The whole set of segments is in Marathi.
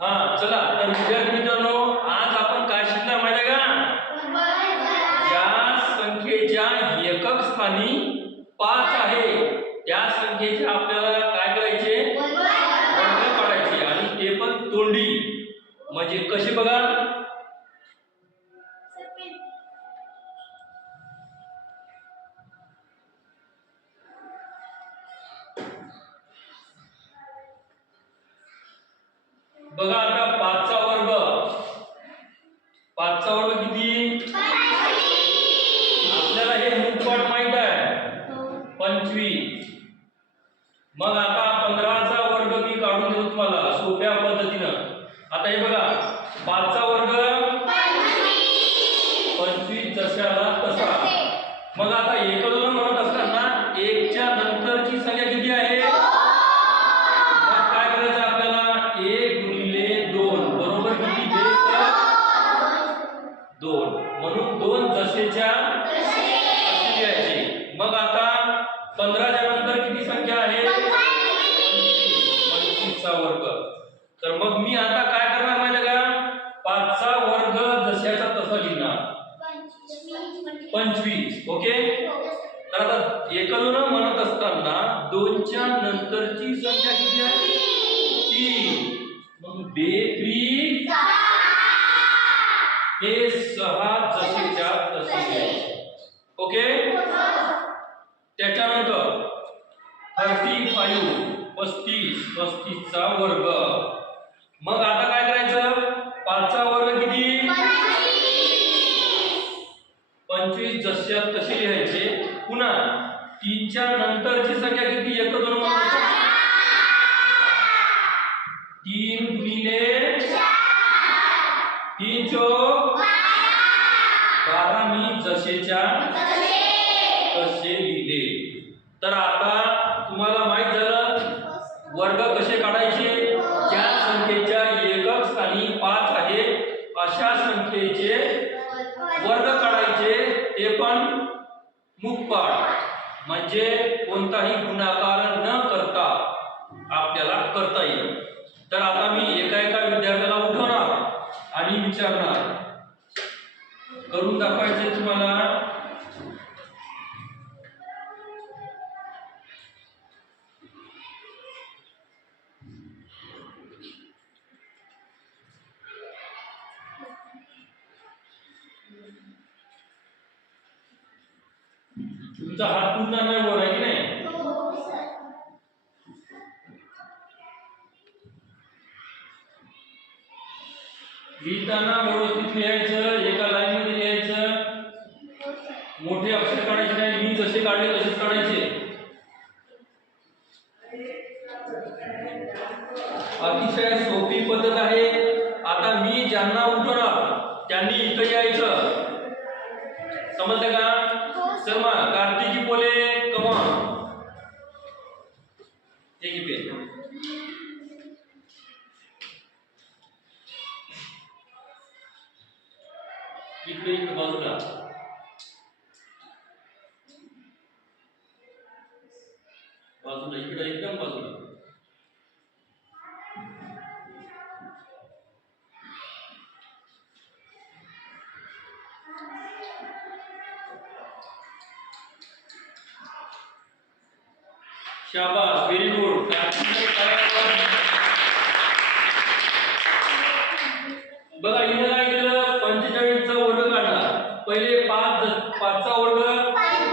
हा चला तर विद्यार्थी मित्रांनो आज आपण काय शिकणार माहिती आहे का ज्या संख्येच्या एकक स्थानी 5 आहे त्या संख्येचे आपल्याला काय करायचे वर्ग काढायचे आणि ते पण तोंडी म्हणजे कसे बघा बघा आता 5 चा वर्ग 5 चा वर्ग किती आपल्याला हे मुखपाठ माहित आहे 25 मग आता 15 चा वर्ग मी काढून देतो तुम्हाला सोप्या पद्धतीने आता हे बघा 5 चा वर्ग 25 जशाला तसा मग आता एकजण म्हणत असताना 1 च्या नंतरची संख्या किती आहे मग काय करायचं आपल्याला 1 गुणिले 2 बरोबर किती देईल 2 म्हणून 2 जसेच्या तसे लिहायचे मग आता 15 च्या नंतर किती संख्या आहे 25 चा वर्ग तर मग मी आता काय करणार माहिती का 5 चा वर्ग जशाचा तसा लिहिणार 25 ओके तर आता एकजण म्हणत असताना 2 च्या नंतरची संख्या किती आहे 3 मग 2 3 हे 6 जसेच्या तसे लिहायचे ओके त्याच्यानंतर 35 चा वर्ग मग आता काय करायचं 5 चा वर्ग किती 25 जशा तसे लिहायचे पुन्हा 3 च्या नंतरची संख्या किती 1 2 3 गुणिले 3 चौक 12 मी जसेच्या तसे लिहिले तर आता तुम्हाला माहित झालं वर्ग कसे काढायचे ज्या संख्येच्या एकक स्थानी 5 आहे अशा संख्येचे वर्ग काढायचे ते पण मुखपाठ म्हणजे कोणताही गुणाकार न करता आपल्याला करता येईल तर आता मी एका विद्यार्थ्याला उठवणार आणि विचारणार करून दाखवायचे तुम्हाला तुमचा हात पूर्ण नाही वर आहे की नाही लिहिताना व्यवस्थित लिहायचं एका लाईन मध्ये लिहायचं मोठे अक्षर काढायचे नाही मी जसे काढले तसेच काढायचे अतिशय सोपी पद्धत आहे आता मी ज्यांना उठवणार त्यांनी इथं यायचं समजलं का शर्मा कार्तिकी बोले कमा एक पेन इकडे बाजूला इकडे एकदम बाजूला शाबाश व्हेरी गुड बघा इथे काय केलं 45 चा वर्ग काढला पहिले 5 चा वर्ग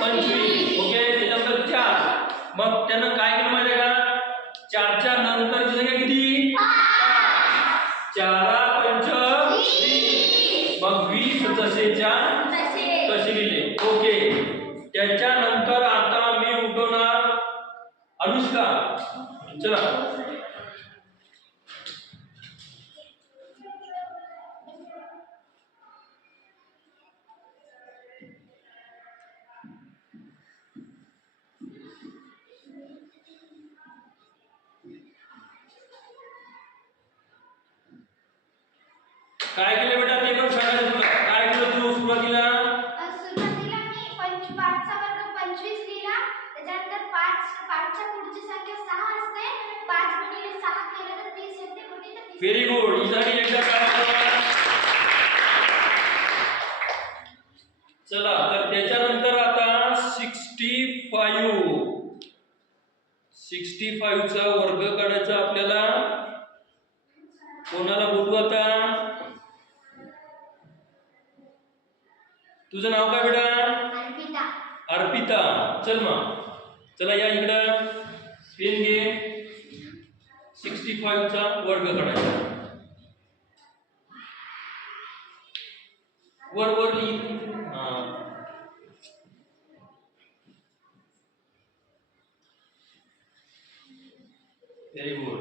25 ओके त्याच्यानंतर 4 मग त्यानं काय केलं माहिती आहे का 4 च्या नंतरची संख्या किती 4 5 20 मग 20 जसेच्या तसे लिहिले ओके त्याच्यानंतर आता मी उठवणार अनुष्का चला काय केलं बेटा ते पण सांगायचं तुला काय केलं तू सुरुवातीला मी 5 चा वर्ग 25 लिहिला त्याच्यानंतर 5 च्या पुढची संख्या 6 असते व्हेरी गुड. हिसाठी एकदा काय करा. चला तर त्याच्यानंतर आता 65 चा वर्ग काढायचा आपल्याला. कोणाला बोलू आता? तुझं नाव काय बेटा? अर्पिता. अर्पिता. चल मग चला या इकडं. पेन घे. 65 चा वर्ग काढायचा. वर लिही. Very good.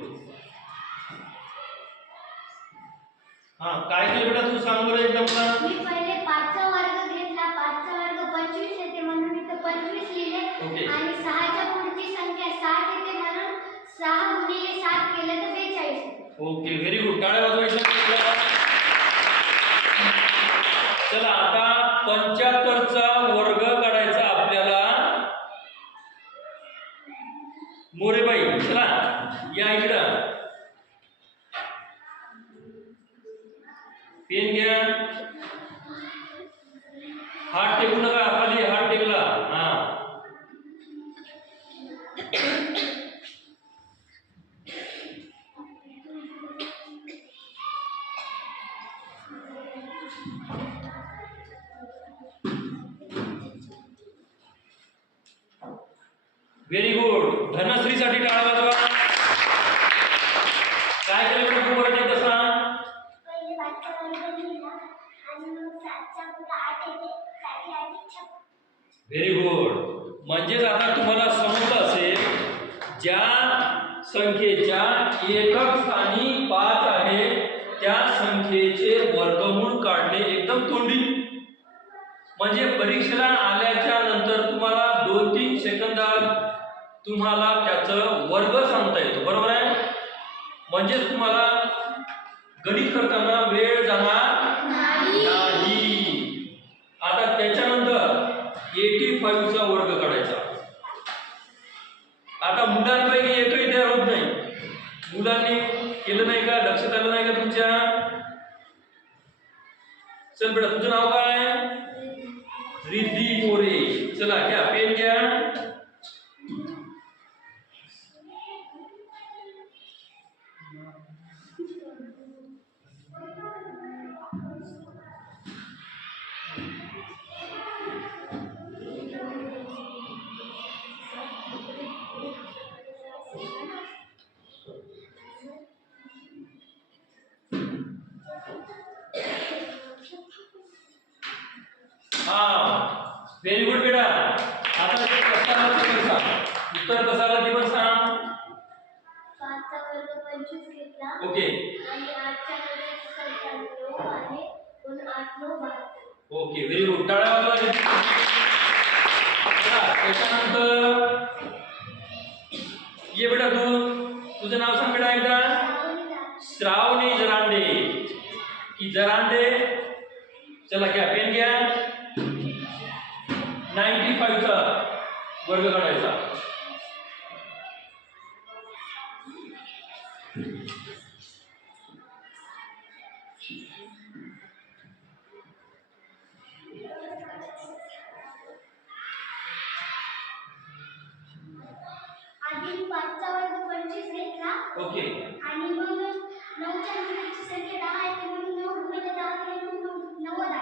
काय केलं बेटा तू सांग बरं एकदम मला. मी पहिले 5 चा वर्ग घेतला. 5 चा वर्ग 25 येते म्हणून इथं 25 लिहिले. ओके. आणि 6 च्या पुढची संख्या 7 येते म्हणून 6 गुणिले 7 केलं तर 42 येते. Okay very good. टाळ्या वाजवायच्या. चला आता 75 चा वर्ग काढायचा आपल्याला. मोरेबाई चला या इकडं. पेन घ्या. हात टेकू नका खाली. हात टेकला. Very good. धनश्रीसाठी टाळा वाजवा. काय केलं बेटा तू परत एकदा सांग. पहिले 5 चा वर्ग लिहिला आणि मग 7 च्या पुढे 8 येते. 7 ला 8 च्या. Very good. म्हणजेच आता तुम्हाला समजलं असेल ज्या संख्येच्या एकक स्थानी 5 आहे त्या संख्येचे वर्गमूळ काढणे एकदम तोंडी. म्हणजे परीक्षेला आल्याच्या नंतर तुम्हाला 2-3 सेकंदात तुम्हाला त्याचं वर्ग सांगता येतो. बरोबर आहे. म्हणजेच तुम्हाला गणित करताना वेळ जाणार नाही. आता त्याच्यानंतर 85 चा वर्ग काढायचा. आता मुलांपैकी एकही तयार होत नाही. मुलांनी केलं नाही का? लक्षात आलं नाही का तुमच्या? चल बेटा तुझं नाव काय? रिद्धी मोरे. चला घ्या पेन घ्या. व्हेरी गुड बेटा. आता ते कसं आलं ते पण सांग. उत्तर कसं आलं ते पण सांग. 5 चा वर्ग 25 घेतला. ओके. आणि 8 च्या वर्गाची संख्या 9 आहे म्हणून 8 9 72. Okay very good. टाळ्या वाजवा. त्याच्यानंतर ये बेटा तुझं नाव सांग बेटा एकदा. श्रावणी जरांडे की जरांडे. चला घ्या पेन घ्या. 95 चा वर्ग काढायचा. आधी 5 चा वर्ग 25 घेतला. ओके. आणि मग 9 च्या नंतरची संख्या 10 येते म्हणून 9 गुणिले 10 केले म्हणून 90 आला.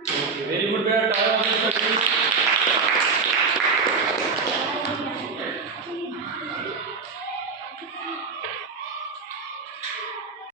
ओके व्हेरी गुड बेटा.